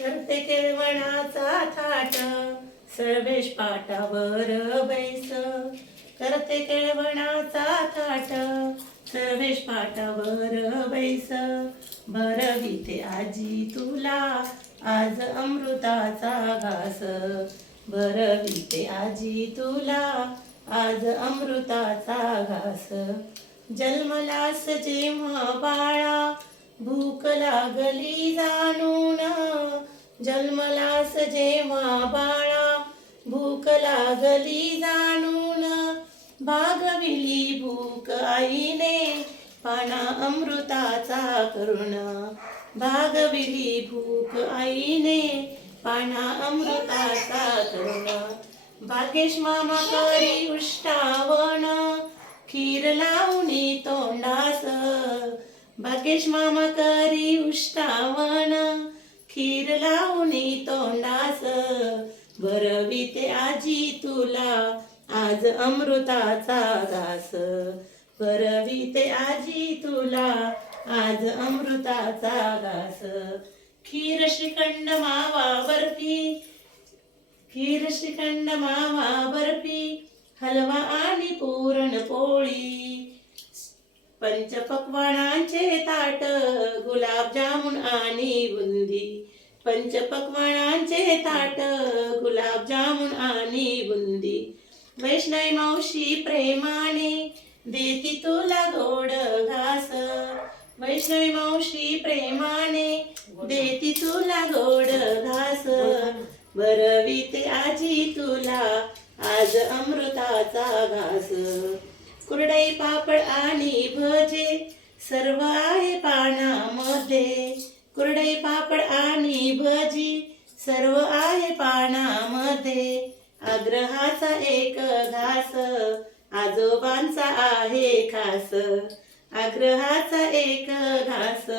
करते केळवणाचा थाट. सर्वेश पाटावर बैस. करते केळवणाचा थाट. सर्वेश पाटावर बैस. भरविते आजी तुला आज अमृताचा घास. भरविते आजी तुला आज अमृताचा घास. जन्मलास जेव्हा बाळा भूक लागली जाणून. जन्मलास जेव्हा बाळा भूक लागली जाणून. भागविली भूक आईने पाना अमृताचा करुण. भागविली भूक आईने पाना अमृताचा करुण. भाग्येश मामा करी उष्टावण खीर लावणी तोंडास. भाग्येश मामा करी उष्टावण खीर लाव तुला आज अमृताचा घास परविते आजी तुला आज अमृताचा घास खीर श्रीखंड मावा बर्फी खीर श्रीखंड मावा बर्फी हलवा आणि पुरणपोळी पंचपक्वाणांचे ताट गुलाबजामुन आणि बुंदी. पंचपक्वाणांचे ताट जामुन आणि बुंदी. वैष्णवी मावशी प्रेमाने देती तुला गोड घास. वैष्णवी मावशी प्रेमाने देती तुला गोड घास. बरविते आजी तुला आज अमृताचा घास. कुरडई पापड आणि भजे सर्व आहे पानामध्ये. कुरडई पापड आणि भजी सर्व आहे पानामध्ये. आग्रहाचा एक घास आजोबांचा आहे खास. आग्रहाचा एक घास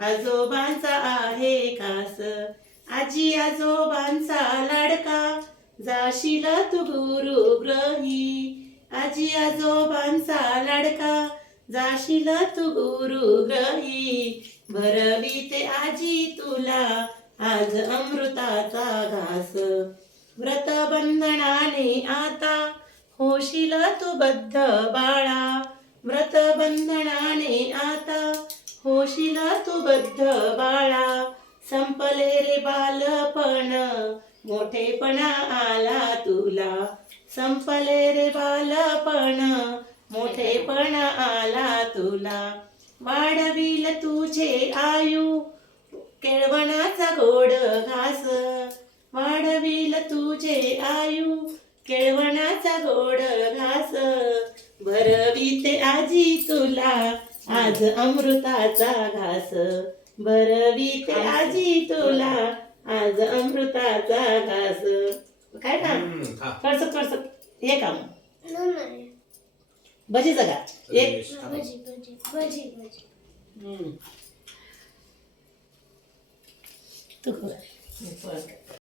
आजोबांचा आहे खास. आजी आजोबांचा लाडका जाशील तू गुरु ग्रही. आजी आजोबांचा लाडका जाशील तू गुरु ग्रही. भरविते आजी तुला आज अमृताचा घास. व्रत बंधनाने आता होशील तू बद्ध बाळा. व्रत बंधनाने आता होशील तू बद्ध बाळा. संपले रे बालपण मोठेपणा आला तुला. संपले रे बालपण मोठेपणा आला तुला. वाढविल तुझे आयु केळवणा गोड घास. वाढविल तुझे आयु केळवणाचा गोड घास. भरविते आजी तुला आज अमृताचा घास. भरविते आजी तुला आज अमृताचा घास. काय काम. करसत करसत हे काम. नाही भजी जगा एक. भजी भजी भजी भजी. Тихо, не плакай.